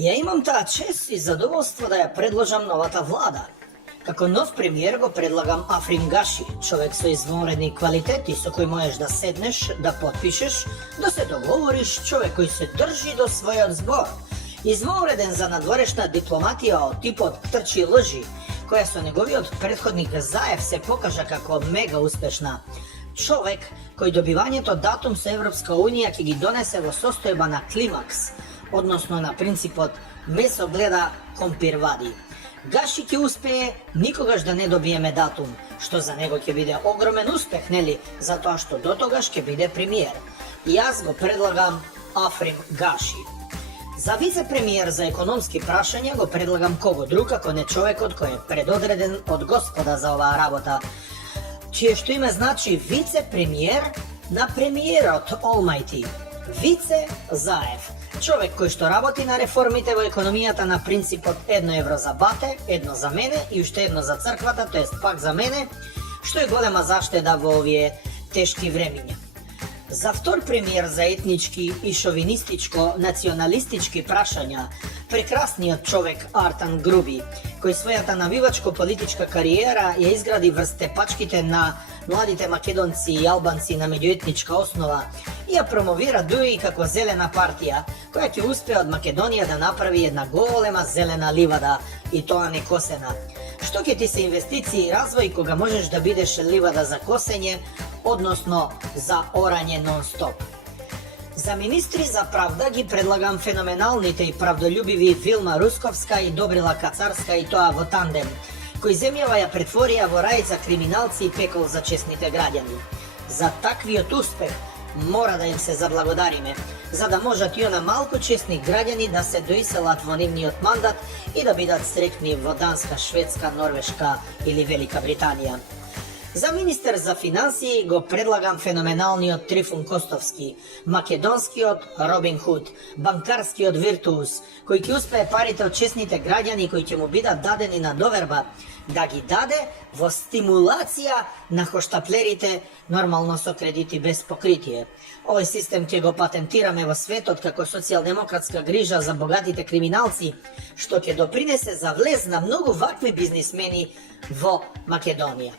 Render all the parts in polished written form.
Ја имам таа чест и задоволство да ја предложам новата влада. Како нов премиер го предлагам Африм Гаши, човек со извонредни квалитети со кој можеш да седнеш, да потпишеш, да се договориш, човек кој се држи до својот збор. Извонреден за надворешна дипломатија од типот трчи лжи, која со неговиот претходник Заев се покажа како мега успешна. Човек кој добивањето датум со Европска Унија ќе ги донесе во состојба на климакс, односно на принципот месо гледа, компир вади. Гаши ќе успее никогаш да не добиеме датум, што за него ќе биде огромен успех, нели, затоа што до тогаш ќе биде премиер. И јас го предлагам Африм Гаши. За вице-премиер за економски прашања го предлагам кого друг, ако не човекот кој е предодреден од Господа за оваа работа, чие што име значи вице-премиер на премиерот Олмајти. Вице Заев. Човек кој што работи на реформите во економијата на принципот 1 евро за бате, 1 за мене и уште 1 за црквата, тоест пак за мене, што е голема заштеда во овие тешки времиња. За втор премиер за етнички и шовинистичко националистички прашања, прекрасниот човек Артан Груби, кој својата навивачко-политичка кариера ја изгради врз степачките на младите македонци и албанци на меѓуетничка основа и ја промовира дуи како зелена партија, која ќе успее од Македонија да направи една голема зелена ливада, и тоа не косена. Што ќе ти се инвестиции и развој кога можеш да бидеш ливада за косење, односно заорање нон-стоп. За министри за правда ги предлагам феноменалните и правдолюбиви Вилма Русковска и Добрила Кацарска, и тоа во тандем, кои земјава ја претворија во рај за криминалци и пекол за честните граѓани. За таквиот успех мора да им се заблагодариме, за да можат и она малку честни граѓани да се доиселат во нивниот мандат и да бидат среќни во Данска, Шведска, Норвешка или Велика Британија. За министер за финансии го предлагам феноменалниот Трифун Костовски, македонскиот Робин Худ, банкарскиот виртуус, кој ќе успее парите од честните граѓани кои ќе му бидат дадени на доверба, да ги даде во стимулација на хоштаплерите, нормално со кредити без покритие. Овој систем ќе го патентираме во светот како социјалдемократска грижа за богатите криминалци, што ќе допринесе за влез на многу вакви бизнисмени во Македонија.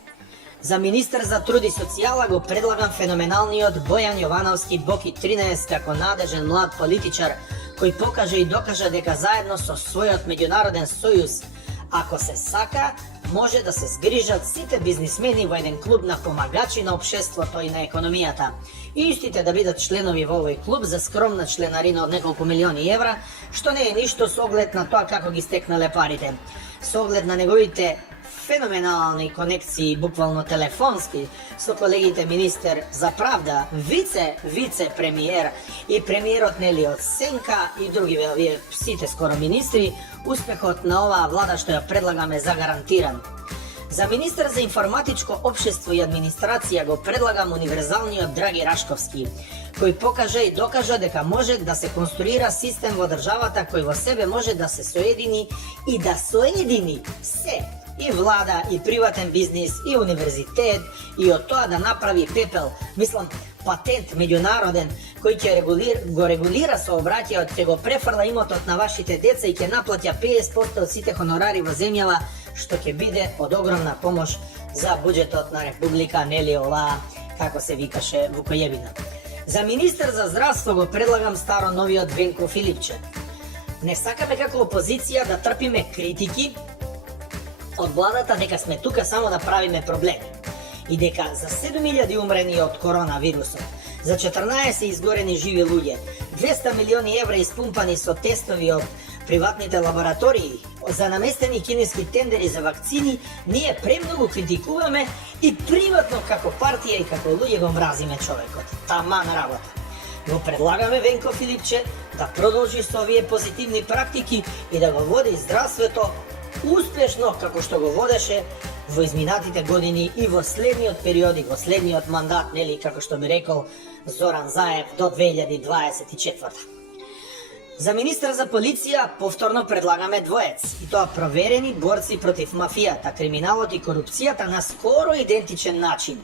За министер за труд и социјала го предлагам феноменалниот Бојан Јовановски Боки 13 како надежен млад политичар кој покаже и докаже дека заедно со својот меѓународен сојуз, ако се сака, може да се згрижат сите бизнисмени во еден клуб на помагачи на општеството и на економијата. И истите да бидат членови во овој клуб за скромна членарина од неколку милиони евра, што не е ништо со оглед на тоа како ги стекнале парите. Со оглед на неговите феноменални конекции, буквално телефонски, со колегите министер за правда, вице-премиер и премиерот нели од Сенка и други овие сите скоро министри, успехот на оваа влада што ја предлагаме загарантиран. За министер за информатичко општество и администрација го предлагам универзалниот Драги Рашковски, кој покаже и докажа дека може да се конструира систем во државата кој во себе може да се соедини и да соедини се, и влада, и приватен бизнис, и универзитет, и од тоа да направи пепел, мислам, патент меѓународен, кој ќе го регулира сообраќајот, ќе го префрла имотот на вашите деца и ќе наплаќа 50% од сите хонорари во земјава, што ќе биде од огромна помош за буџетот на Република, нели оваа, како се викаше, Вукојевина. За министер за здравство го предлагам старо новиот Венко Филипче. Не сакаме како опозиција да трпиме критики од владата дека сме тука само да правиме проблеми и дека за 7000 умрени од коронавирусот, за 14 изгорени живи луѓе, 200 милиони евра испумпани со тестови од приватните лаборатории, за наместени кинески тендери за вакцини, ние премногу критикуваме и приватно како партија и како луѓе го мразиме човекот. Таман работа. Го предлагаме Венко Филипче да продолжи со овие позитивни практики и да го води здравството успешно како што го водеше во изминатите години и во следниот период и во следниот мандат, нели, како што би рекол Зоран Заев, до 2024. За министер за полиција повторно предлагаме двоец, и тоа проверени борци против мафијата, криминалот и корупцијата на скоро идентичен начин.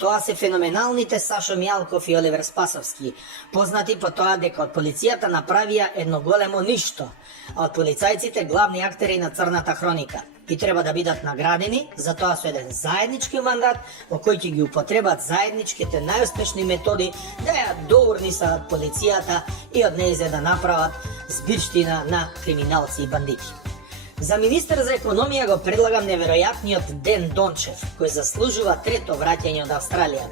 Тоа се феноменалните Сашо Мјалков и Оливер Спасовски, познати по тоа дека од полицијата направија едно големо ништо, а од полицајците главни актери на Црната хроника. И треба да бидат наградени за тоа со еден заеднички мандат во кој ќе ги употребат заедничките најуспешни методи да ја доурнисаат полицијата и од нејзе да направат збирштина на криминалци и бандити. За министер за економија го предлагам неверојатниот Ден Дончев, кој заслужува трето враќање од Австралија,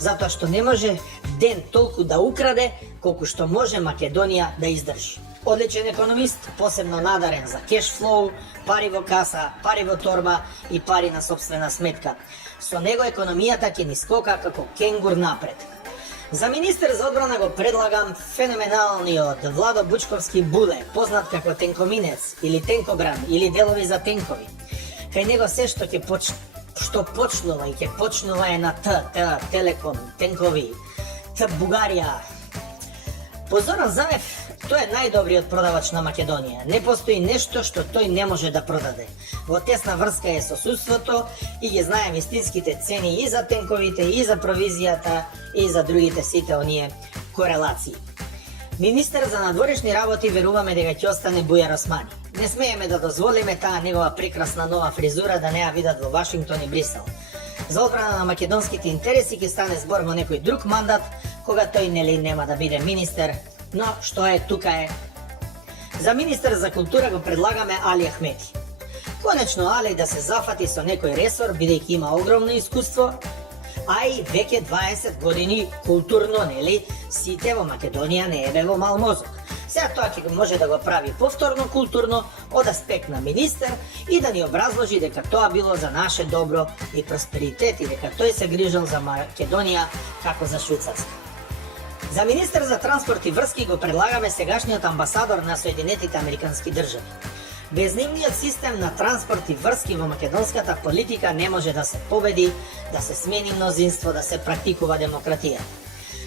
затоа што не може Ден толку да украде, колку што може Македонија да издржи. Одличен економист, посебно надарен за кеш флоу, пари во каса, пари во торба и пари на собствена сметка. Со него економијата ќе ни скока како кенгур напред. За министер за одбрана го предлагам феноменалниот Владо Бучковски Буле, познат како Тенкоминец или Тенкограм или делови за тенкови. Кај него се што што почнува и ќе почнува е на Т, Телеком, тенкови, Т Бугарија. По Зоран Заев, тој е најдобриот продавач на Македонија. Не постои нешто што тој не може да продаде. Во тесна врска е со судството и ги знае вистинските цени и за тенковите, и за провизијата, и за другите сите оние корелации. Министер за надворешни работи веруваме дека ќе остане Бујар Османи. Не смееме да дозволиме таа негова прекрасна нова фризура да не ја видат во Вашингтон и Брисел. За одбрана на македонските интереси ќе стане збор во некој друг мандат, кога тој нели нема да биде министер, но што е, тука е. За министер за култура го предлагаме Али Ахмети. Конечно Али да се зафати со некој ресор, бидејќи има огромно искуство, а и веќе 20 години културно, нели, сите во Македонија не е во мал мозок. Сега тоа ќе може да го прави повторно културно од аспект на министер и да ни образложи дека тоа било за наше добро и просперитет и дека тој се грижал за Македонија како за Швајцарска. За министер за транспорт и врски го предлагаме сегашниот амбасадор на Соединетите Американски држави. Без нивниот систем на транспорт и врски во македонската политика не може да се победи, да се смени мнозинство, да се практикува демократија.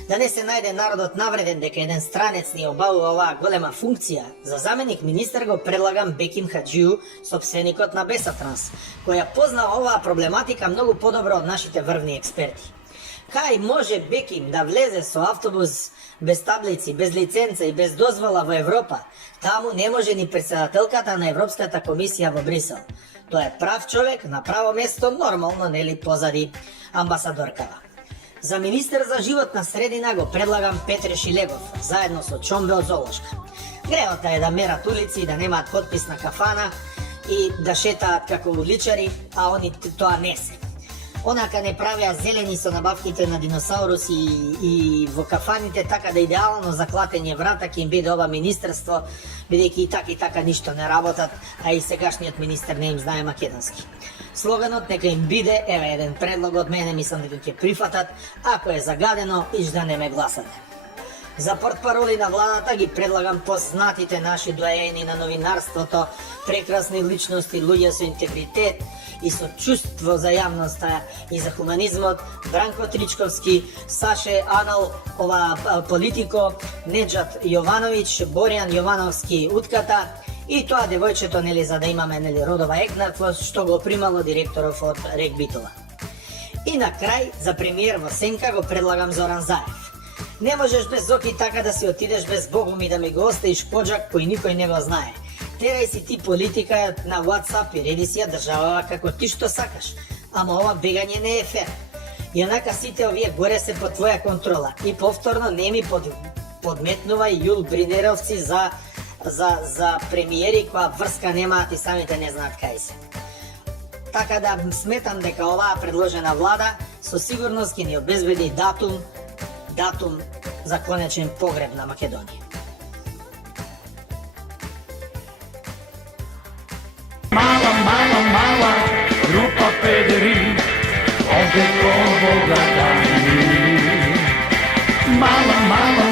Да не се најде народот навреден дека еден странец ни обавува оваа голема функција, за заменик министер го предлагам Беким Хаджију, собственикот на Бесатранс, која познава оваа проблематика многу подобро од нашите врвни експерти. Кај може Беким да влезе со автобус без таблици, без лиценца и без дозвола во Европа? Таму не може ни председателката на Европската комисија во Брисел. Тоа е прав човек на право место, нормално, нели, позади амбасадоркава. За министер за животна средина го предлагам Петре Шилегов, заедно со Чомбел Золошка. Греота е да мерат улици, да немаат подпис на кафана и да шетаат како уличари, а они тоа не се. Онака не правеа зелени со набавките на диносауруси и во кафаните, така да идеално заклатење врата ќе им биде ова министерство, бидејќи и така ништо не работат, а и сегашниот министер не им знае македонски. Слоганот нека им биде, еве еден предлог од мене, мислам дека ќе прифатат, ако е загадено, иш да не ме гласате. За портпароли на владата ги предлагам познатите наши доаени на новинарството, прекрасни личности, луѓе со интегритет и со чувство за јавноста и за хуманизмот, Бранко Тричковски, Саше Анал, политико, Неджат Јовановиќ, Боријан Јовановски, Утката, и тоа девојчето, нели, за да имаме, нели, родова екнатвост, што го примало директоров од Регбитова. И на крај, за премиер во Сенка го предлагам Зоран Заев. Не можеш без Зоки така да си отидеш без Богум и да ми го оставиш поджак кој никој не го знае. Терај си ти политика на WhatsApp и реди си ја државава како ти што сакаш. Ама ова бегање не е фер. И онака сите овие горе се под твоја контрола. И повторно не ми подметнувај Јул Бринеровци за премиери која врска немаат и самите не знаат кај се. Така да сметам дека оваа предложена влада со сигурност ќе ни обезбеди датум за конечен погреб на Македонија. Mala, grupa pederi, ovdje ko Boga dani. Mala,